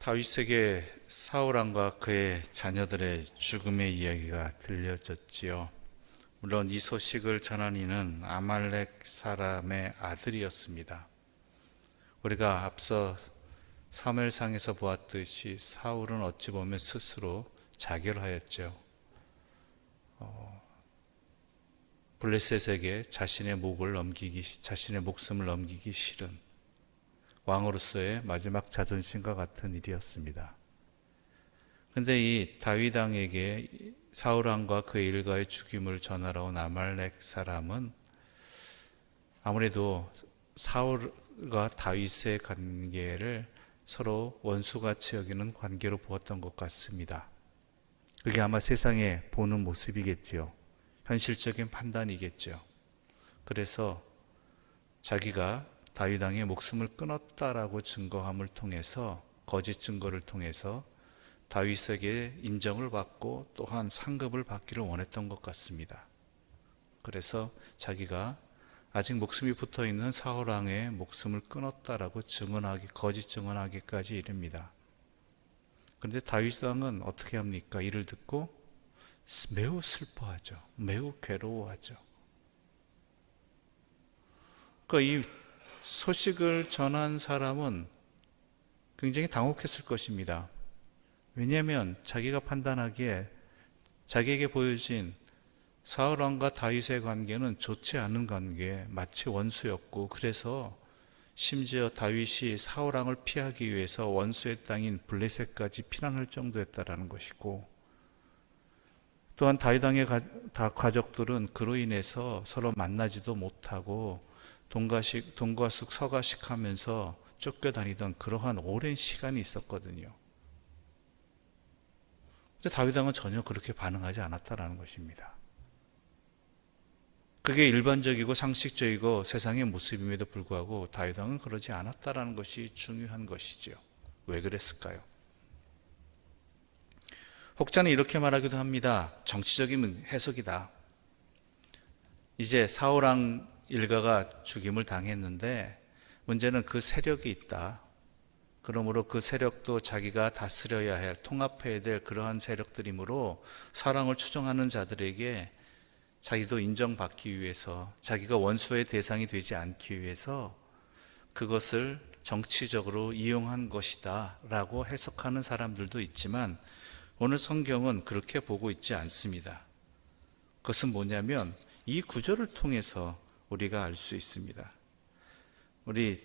다윗에게 사울 왕과 그의 자녀들의 죽음의 이야기가 들려졌지요. 물론 이 소식을 전한 이는 아말렉 사람의 아들이었습니다. 우리가 앞서 사무엘상에서 보았듯이 사울은 어찌 보면 스스로 자결하였죠. 어, 블레셋에게 자신의 목을 넘기기, 자신의 목숨을 넘기기 싫은 왕으로서의 마지막 자존심과 같은 일이었습니다. 근데 이 다윗 왕에게 사울 왕과 그 일가의 죽임을 전하러 온 아말렉 사람은 아무래도 사울과 다윗의 관계를 서로 원수같이 여기는 관계로 보았던 것 같습니다. 그게 아마 세상에 보는 모습이겠지요. 현실적인 판단이겠죠. 그래서 자기가 다윗 왕의 목숨을 끊었다라고 증거함을 통해서 거짓 증거를 통해서 다윗에게 인정을 받고 또한 상급을 받기를 원했던 것 같습니다. 그래서 자기가 아직 목숨이 붙어 있는 사울 왕의 목숨을 끊었다라고 증언하기 거짓 증언하기까지 이릅니다. 그런데 다윗 왕은 어떻게 합니까? 이를 듣고 매우 슬퍼하죠. 매우 괴로워하죠. 그러니까 이 소식을 전한 사람은 굉장히 당혹했을 것입니다. 왜냐하면 자기가 판단하기에 자기에게 보여진 사울 왕과 다윗의 관계는 좋지 않은 관계, 마치 원수였고 그래서 심지어 다윗이 사울 왕을 피하기 위해서 원수의 땅인 블레셋까지 피난할 정도였다라는 것이고 또한 다윗 왕의 가족들은 그로 인해서 서로 만나지도 못하고 동가식, 동가숙 서가식 하면서 쫓겨다니던 그러한 오랜 시간이 있었거든요. 근데 다윗 왕은 전혀 그렇게 반응하지 않았다라는 것입니다. 그게 일반적이고 상식적이고 세상의 모습임에도 불구하고 다윗 왕은 그러지 않았다라는 것이 중요한 것이죠. 왜 그랬을까요? 혹자는 이렇게 말하기도 합니다. 정치적인 해석이다. 이제 사울왕 일가가 죽임을 당했는데 문제는 그 세력이 있다. 그러므로 그 세력도 자기가 다스려야 할, 통합해야 될 그러한 세력들이므로 사랑을 추정하는 자들에게 자기도 인정받기 위해서, 자기가 원수의 대상이 되지 않기 위해서 그것을 정치적으로 이용한 것이다 라고 해석하는 사람들도 있지만 오늘 성경은 그렇게 보고 있지 않습니다. 그것은 뭐냐면 이 구절을 통해서 우리가 알 수 있습니다. 우리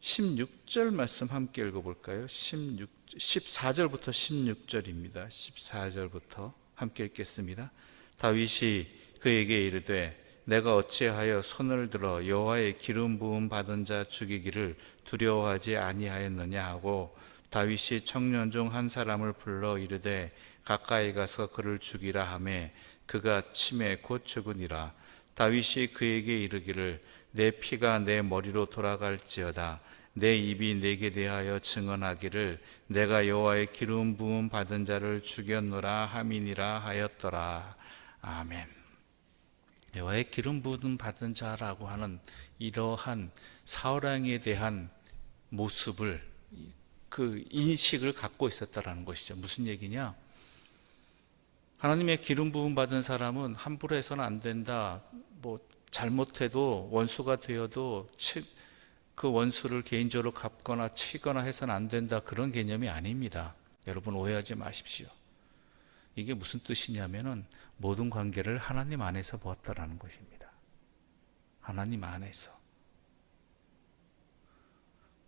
16절 말씀 함께 읽어볼까요? 16, 14절부터 16절입니다. 14절부터 함께 읽겠습니다. 다윗이 그에게 이르되 내가 어찌하여 손을 들어 여호와의 기름 부음 받은 자 죽이기를 두려워하지 아니하였느냐 하고 다윗이 청년 중 한 사람을 불러 이르되 가까이 가서 그를 죽이라 하매 그가 침에 곧 죽으니라 다윗이 그에게 이르기를 내 피가 내 머리로 돌아갈지어다 내 입이 내게 대하여 증언하기를 내가 여호와의 기름 부음 받은 자를 죽였노라 함이니라 하였더라 아멘. 여호와의 기름 부음 받은 자라고 하는 이러한 사울왕에 대한 모습을 그 인식을 갖고 있었다라는 것이죠. 무슨 얘기냐? 하나님의 기름 부음 받은 사람은 함부로 해서는 안 된다. 뭐 잘못해도 원수가 되어도 그 원수를 개인적으로 갚거나 치거나 해서는 안 된다. 그런 개념이 아닙니다. 여러분 오해하지 마십시오. 이게 무슨 뜻이냐면은 모든 관계를 하나님 안에서 보았다라는 것입니다. 하나님 안에서.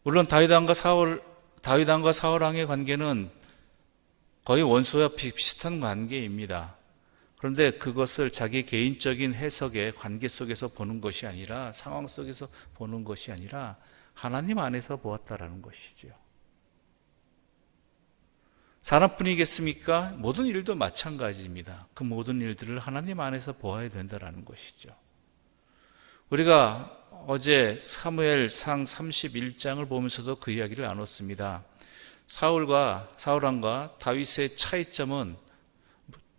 물론 다윗 왕과 사울 다윗 왕과 사울 왕의 관계는 거의 원수와 비슷한 관계입니다. 그런데 그것을 자기 개인적인 해석의 관계 속에서 보는 것이 아니라 상황 속에서 보는 것이 아니라 하나님 안에서 보았다라는 것이지요. 사람뿐이겠습니까? 모든 일도 마찬가지입니다. 그 모든 일들을 하나님 안에서 보아야 된다라는 것이죠. 우리가 어제 사무엘 상 31장을 보면서도 그 이야기를 나눴습니다. 사울과 사울왕과 다윗의 차이점은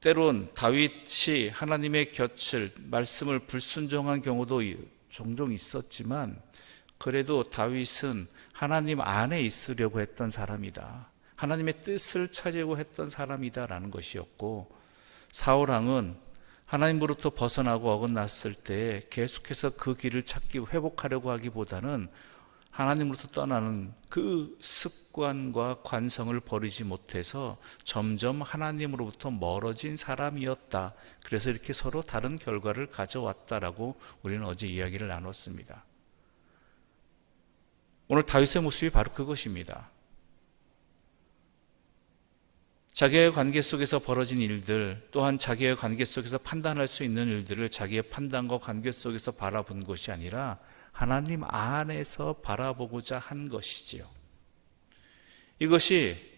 때론 다윗이 하나님의 곁을 말씀을 불순종한 경우도 종종 있었지만 그래도 다윗은 하나님 안에 있으려고 했던 사람이다. 하나님의 뜻을 찾으려고 했던 사람이다라는 것이었고 사울 왕은 하나님으로부터 벗어나고 어긋났을 때 계속해서 그 길을 찾기 회복하려고 하기보다는 하나님으로부터 떠나는 그 습관과 관성을 버리지 못해서 점점 하나님으로부터 멀어진 사람이었다. 그래서 이렇게 서로 다른 결과를 가져왔다라고 우리는 어제 이야기를 나눴습니다. 오늘 다윗의 모습이 바로 그것입니다. 자기의 관계 속에서 벌어진 일들, 또한 자기의 관계 속에서 판단할 수 있는 일들을 자기의 판단과 관계 속에서 바라본 것이 아니라 하나님 안에서 바라보고자 한 것이지요. 이것이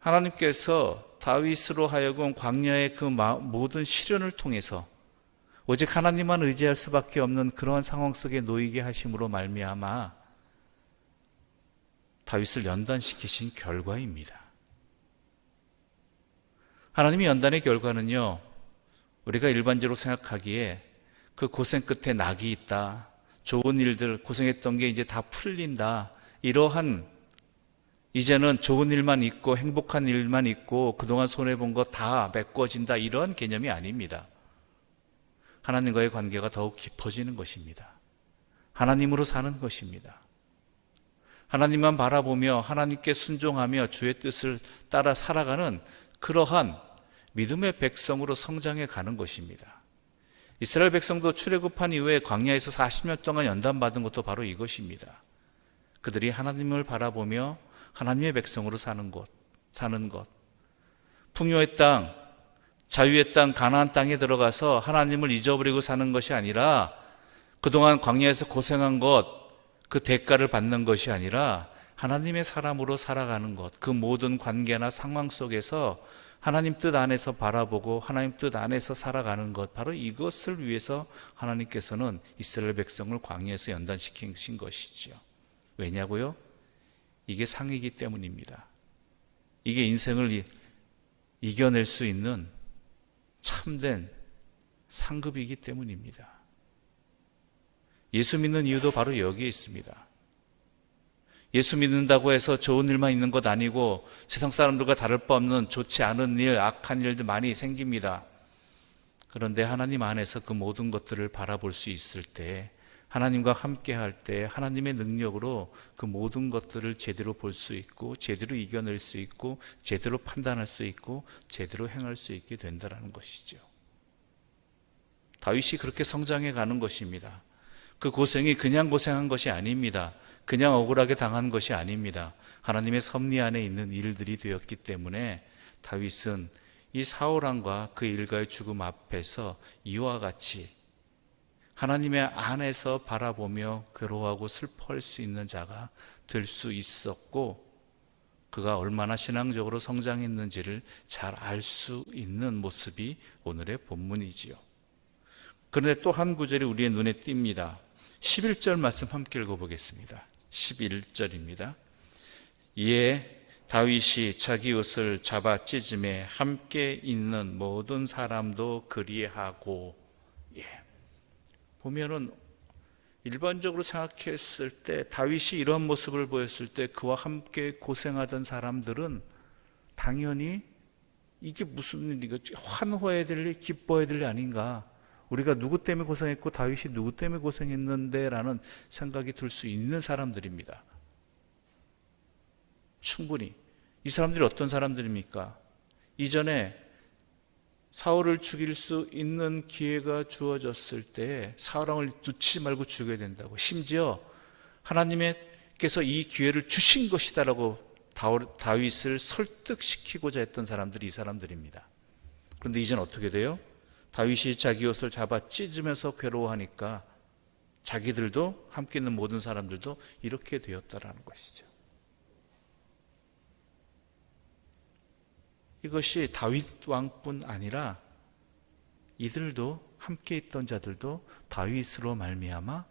하나님께서 다윗으로 하여금 광야의 그 모든 시련을 통해서 오직 하나님만 의지할 수밖에 없는 그러한 상황 속에 놓이게 하심으로 말미암아 다윗을 연단시키신 결과입니다. 하나님이 연단의 결과는요, 우리가 일반적으로 생각하기에 그 고생 끝에 낙이 있다. 좋은 일들, 고생했던 게 이제 다 풀린다. 이러한 이제는 좋은 일만 있고 행복한 일만 있고 그동안 손해본 거 다 메꿔진다. 이러한 개념이 아닙니다. 하나님과의 관계가 더욱 깊어지는 것입니다. 하나님으로 사는 것입니다. 하나님만 바라보며 하나님께 순종하며 주의 뜻을 따라 살아가는 그러한 믿음의 백성으로 성장해 가는 것입니다. 이스라엘 백성도 출애굽한 이후에 광야에서 40년 동안 연단받은 것도 바로 이것입니다. 그들이 하나님을 바라보며 하나님의 백성으로 사는 것, 사는 것. 풍요의 땅, 자유의 땅, 가나안 땅에 들어가서 하나님을 잊어버리고 사는 것이 아니라 그동안 광야에서 고생한 것, 그 대가를 받는 것이 아니라 하나님의 사람으로 살아가는 것, 그 모든 관계나 상황 속에서 하나님 뜻 안에서 바라보고 하나님 뜻 안에서 살아가는 것 바로 이것을 위해서 하나님께서는 이스라엘 백성을 광야에서 연단시키신 것이지요. 왜냐고요? 이게 상이기 때문입니다. 이게 인생을 이겨낼 수 있는 참된 상급이기 때문입니다. 예수 믿는 이유도 바로 여기에 있습니다. 예수 믿는다고 해서 좋은 일만 있는 것 아니고 세상 사람들과 다를 바 없는 좋지 않은 일, 악한 일들 많이 생깁니다. 그런데 하나님 안에서 그 모든 것들을 바라볼 수 있을 때 하나님과 함께 할 때 하나님의 능력으로 그 모든 것들을 제대로 볼 수 있고 제대로 이겨낼 수 있고 제대로 판단할 수 있고 제대로 행할 수 있게 된다는 것이죠. 다윗이 그렇게 성장해 가는 것입니다. 그 고생이 그냥 고생한 것이 아닙니다. 그냥 억울하게 당한 것이 아닙니다. 하나님의 섭리 안에 있는 일들이 되었기 때문에 다윗은 이 사울왕과 그 일가의 죽음 앞에서 이와 같이 하나님의 안에서 바라보며 괴로워하고 슬퍼할 수 있는 자가 될 수 있었고 그가 얼마나 신앙적으로 성장했는지를 잘 알 수 있는 모습이 오늘의 본문이지요. 그런데 또 한 구절이 우리의 눈에 띕니다. 11절 말씀 함께 읽어보겠습니다. 11절입니다. 이에 다윗이 자기 옷을 잡아 찢음에 함께 있는 모든 사람도 그리하고 예. 보면은 일반적으로 생각했을 때 다윗이 이런 모습을 보였을 때 그와 함께 고생하던 사람들은 당연히 이게 무슨 일이겠지 환호해야 될 일, 기뻐해야 될 일 아닌가 우리가 누구 때문에 고생했고 다윗이 누구 때문에 고생했는데라는 생각이 들 수 있는 사람들입니다. 충분히 이 사람들이 어떤 사람들입니까? 이전에 사울을 죽일 수 있는 기회가 주어졌을 때 사울왕을 놓치지 말고 죽여야 된다고 심지어 하나님께서 이 기회를 주신 것이다라고 다윗을 설득시키고자 했던 사람들이 이 사람들입니다. 그런데 이제는 어떻게 돼요? 다윗이 자기 옷을 잡아 찢으면서 괴로워하니까 자기들도 함께 있는 모든 사람들도 이렇게 되었다라는 것이죠. 이것이 다윗 왕뿐 아니라 이들도 함께 있던 자들도 다윗으로 말미암아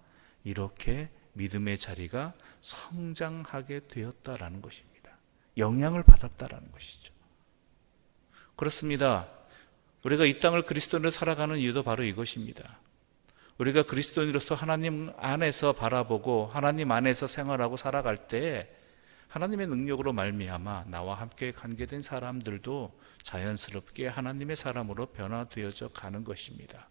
이렇게 믿음의 자리가 성장하게 되었다라는 것입니다. 영향을 받았다라는 것이죠. 그렇습니다. 우리가 이 땅을 그리스도인으로 살아가는 이유도 바로 이것입니다. 우리가 그리스도인으로서 하나님 안에서 바라보고 하나님 안에서 생활하고 살아갈 때 하나님의 능력으로 말미암아 나와 함께 관계된 사람들도 자연스럽게 하나님의 사람으로 변화되어져 가는 것입니다.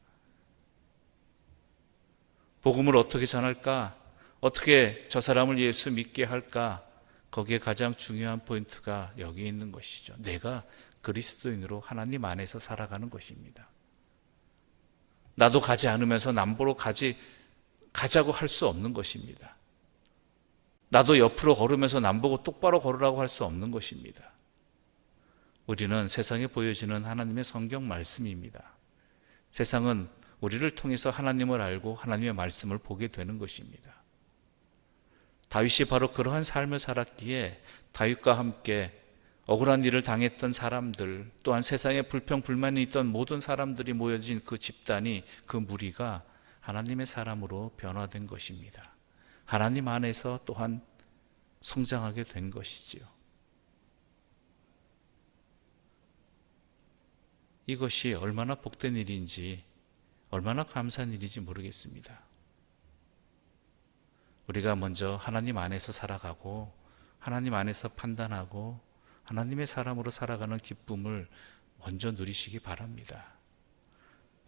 복음을 어떻게 전할까? 어떻게 저 사람을 예수 믿게 할까? 거기에 가장 중요한 포인트가 여기 있는 것이죠. 내가 그리스도인으로 하나님 안에서 살아가는 것입니다. 나도 가지 않으면서 남보로 가지 가자고 할 수 없는 것입니다. 나도 옆으로 걸으면서 남보고 똑바로 걸으라고 할 수 없는 것입니다. 우리는 세상에 보여지는 하나님의 성경 말씀입니다. 세상은 우리를 통해서 하나님을 알고 하나님의 말씀을 보게 되는 것입니다. 다윗이 바로 그러한 삶을 살았기에 다윗과 함께 억울한 일을 당했던 사람들 또한 세상에 불평 불만이 있던 모든 사람들이 모여진 그 집단이 그 무리가 하나님의 사람으로 변화된 것입니다. 하나님 안에서 또한 성장하게 된 것이지요. 이것이 얼마나 복된 일인지 얼마나 감사한 일인지 모르겠습니다. 우리가 먼저 하나님 안에서 살아가고 하나님 안에서 판단하고 하나님의 사람으로 살아가는 기쁨을 먼저 누리시기 바랍니다.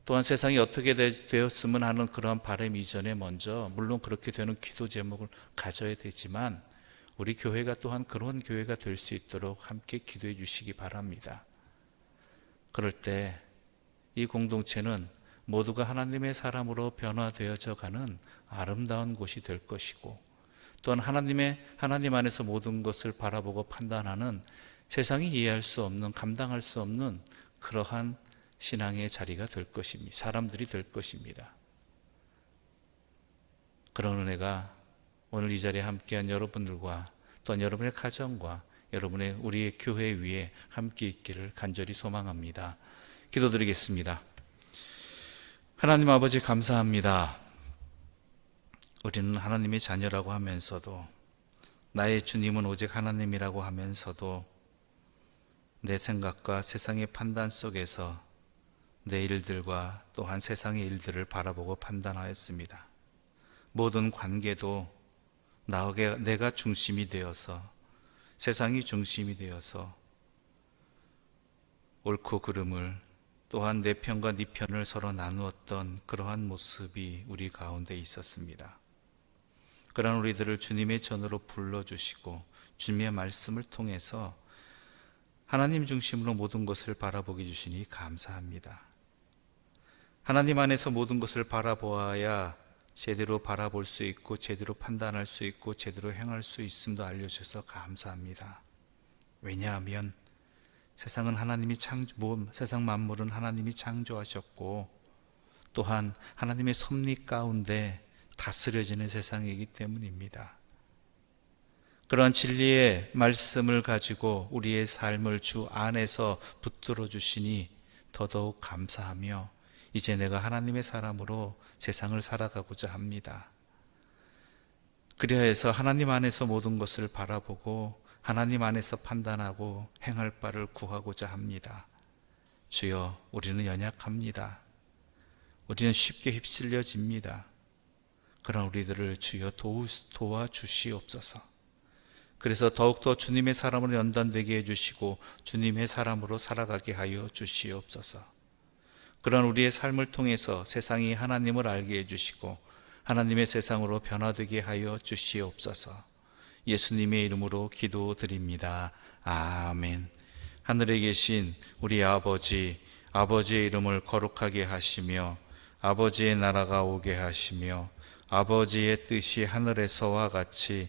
또한 세상이 어떻게 되었으면 하는 그러한 바람 이전에 먼저 물론 그렇게 되는 기도 제목을 가져야 되지만 우리 교회가 또한 그런 교회가 될 수 있도록 함께 기도해 주시기 바랍니다. 그럴 때 이 공동체는 모두가 하나님의 사람으로 변화되어져 가는 아름다운 곳이 될 것이고 또한 하나님의 하나님 안에서 모든 것을 바라보고 판단하는 세상이 이해할 수 없는 감당할 수 없는 그러한 신앙의 자리가 될 것입니다. 사람들이 될 것입니다. 그런 은혜가 오늘 이 자리에 함께한 여러분들과 또한 여러분의 가정과 여러분의 우리의 교회 위에 함께 있기를 간절히 소망합니다. 기도드리겠습니다. 하나님 아버지 감사합니다. 우리는 하나님의 자녀라고 하면서도 나의 주님은 오직 하나님이라고 하면서도 내 생각과 세상의 판단 속에서 내 일들과 또한 세상의 일들을 바라보고 판단하였습니다. 모든 관계도 나에게 내가 중심이 되어서 세상이 중심이 되어서 옳고 그름을 또한 내 편과 네 편을 서로 나누었던 그러한 모습이 우리 가운데 있었습니다. 그러한 우리들을 주님의 전으로 불러주시고 주님의 말씀을 통해서 하나님 중심으로 모든 것을 바라보게 주시니 감사합니다. 하나님 안에서 모든 것을 바라보아야 제대로 바라볼 수 있고 제대로 판단할 수 있고 제대로 행할 수 있음도 알려주셔서 감사합니다. 왜냐하면 세상은 하나님이 창조, 세상 만물은 하나님이 창조하셨고 또한 하나님의 섭리 가운데 다스려지는 세상이기 때문입니다. 그러한 진리의 말씀을 가지고 우리의 삶을 주 안에서 붙들어 주시니 더더욱 감사하며 이제 내가 하나님의 사람으로 세상을 살아가고자 합니다. 그리하여서 하나님 안에서 모든 것을 바라보고 하나님 안에서 판단하고 행할 바를 구하고자 합니다. 주여, 우리는 연약합니다. 우리는 쉽게 휩쓸려집니다. 그런 우리들을 주여 도와주시옵소서. 그래서 더욱더 주님의 사람으로 연단되게 해주시고 주님의 사람으로 살아가게 하여 주시옵소서. 그런 우리의 삶을 통해서 세상이 하나님을 알게 해주시고 하나님의 세상으로 변화되게 하여 주시옵소서. 예수님의 이름으로 기도드립니다. 아멘. 하늘에 계신 우리 아버지, 아버지의 이름을 거룩하게 하시며 아버지의 나라가 오게 하시며 아버지의 뜻이 하늘에서와 같이